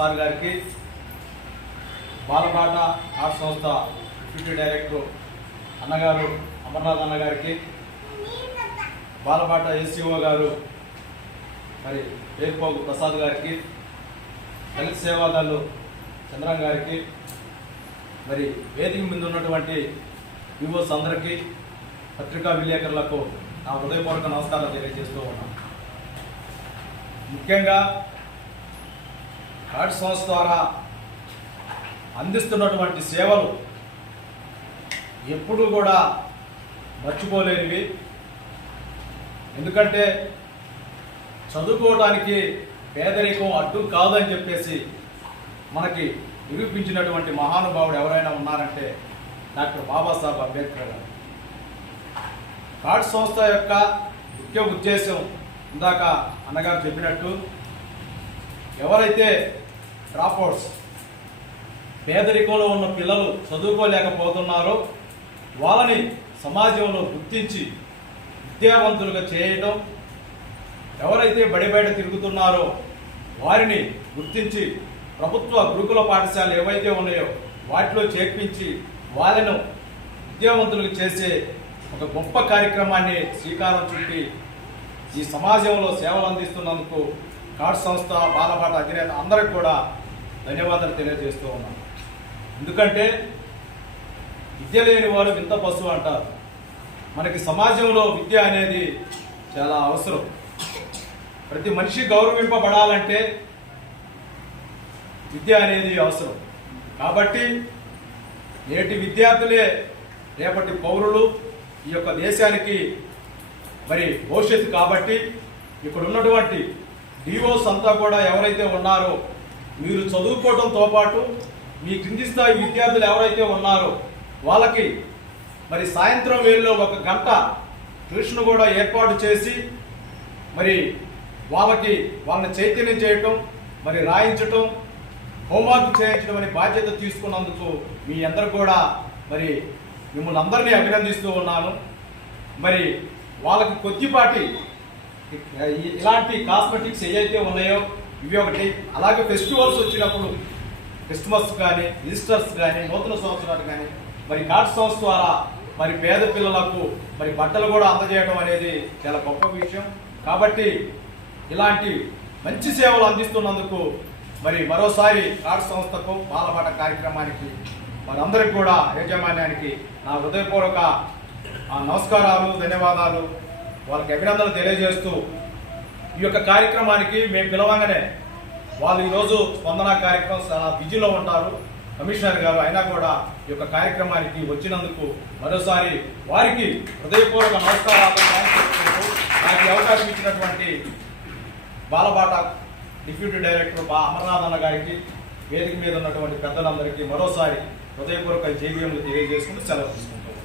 Sir గారికి బాలబాట art సంస్థ deputy director అన్నగారు అమర్నాథ్ అన్నగారికి బాలబాట ఎస్సీఓ గారు మరి వేరుపోగు ప్రసాద్ గారికి దళిత సేవాదారులు చంద్రం గారికి మరి వేదిక మీద ఉన్నటువంటి వివోస్ అందరికీ పత్రికా విలేకరులకు నా హృదయపూర్వక నమస్కారాలు తెలియజేస్తూ ఉన్నాను. ముఖ్యంగా కార్డ్ సంస్థ ద్వారా అందిస్తున్నటువంటి సేవలు ఎప్పుడూ కూడా మర్చిపోలేనివి. ఎందుకంటే చదువుకోవడానికి పేదరికం అడ్డు కాదని చెప్పేసి మనకి నిరూపించినటువంటి మహానుభావుడు ఎవరైనా ఉన్నారంటే డాక్టర్ బాబాసాహెబ్ అంబేద్కర్ గారు. కార్డ్ సంస్థ యొక్క ముఖ్య ఉద్దేశం ఇందాక అన్నగారు చెప్పినట్టు ఎవరైతే డ్రాప్అవుట్స్ పేదరికంలో ఉన్న పిల్లలు చదువుకోలేకపోతున్నారో వాళ్ళని సమాజంలో గుర్తించి విద్యావంతులుగా చేయటం ఎవరైతే బడి బయట తిరుగుతున్నారో వారిని గుర్తించి ప్రభుత్వ గురుకుల పాఠశాలలు ఏవైతే ఉన్నాయో వాటిలో చేర్పించి వాళ్ళను విద్యావంతులకు చేసే ఒక గొప్ప కార్యక్రమాన్ని శ్రీకారం చుట్టి ఈ సమాజంలో సేవలు అందిస్తున్నందుకు కార్డ్ సంస్థ బాలపాట అధినేత అందరికి కూడా ధన్యవాదాలు తెలియజేస్తూ ఉన్నాను ఎందుకంటే విద్య లేని వారు వింత పశువు అంటారు. మనకి సమాజంలో విద్య అనేది చాలా అవసరం. ప్రతి మనిషి గౌరవింపబడాలంటే విద్య అనేది అవసరం. కాబట్టి నేటి విద్యార్థులే రేపటి పౌరులు ఈ యొక్క దేశానికి మరి భవిష్యత్తు కాబట్టి ఇక్కడ ఉన్నటువంటి డివోస్ అంతా కూడా ఎవరైతే ఉన్నారో మీరు చదువుకోవడంతో పాటు మీ క్రింది స్థాయి విద్యార్థులు ఎవరైతే ఉన్నారో వాళ్ళకి మరి సాయంత్రం వేళలో ఒక గంట ట్యూషన్ కూడా ఏర్పాటు చేసి మరి వాళ్ళకి వాళ్ళని చైతన్యం చేయటం మరి రాయించటం హోంవర్క్ చేయించడం అనే బాధ్యత తీసుకున్నందుకు మీ అందరు కూడా మరి మిమ్మల్ని అందరినీ అభినందిస్తూ ఉన్నాను. మరి వాళ్ళకి కొద్దిపాటి ఇలాంటి కాస్మెటిక్స్ ఏవైతే ఉన్నాయో ఇవి ఒకటి. అలాగే ఫెస్టివల్స్ వచ్చినప్పుడు క్రిస్మస్ కానీ ఈస్టర్స్ కానీ నూతన సంవత్సరాలు కానీ మరి కార్డ్ సంస్థ ద్వారా మరి పేద పిల్లలకు మరి బట్టలు కూడా అందజేయడం అనేది చాలా గొప్ప విషయం. కాబట్టి ఇలాంటి మంచి సేవలు అందిస్తున్నందుకు మరి మరోసారి కార్డ్ సంస్థకు బాలపాట కార్యక్రమానికి మనందరికి కూడా యాజమాన్యానికి నా హృదయపూర్వక నమస్కారాలు ధన్యవాదాలు. వాళ్ళకి అభినందనలు తెలియజేస్తూ ఈ యొక్క కార్యక్రమానికి మేము పిలవగానే వాళ్ళు ఈరోజు స్పందన కార్యక్రమం చాలా బిజీలో ఉంటారు. కమిషనర్ గారు అయినా కూడా ఈ యొక్క కార్యక్రమానికి వచ్చినందుకు మరోసారి వారికి హృదయపూర్వక నమస్కారాలు నాకు అవకాశం ఇచ్చినటువంటి బాలబాట డిప్యూటీ డైరెక్టర్ బా అమర్నాథ్ అన్న గారికి వేదిక మీద ఉన్నటువంటి పెద్దలందరికీ మరోసారి హృదయపూర్వక జేబీఎంలు తెలియజేసుకుంటూ సెలవు తీసుకుంటాం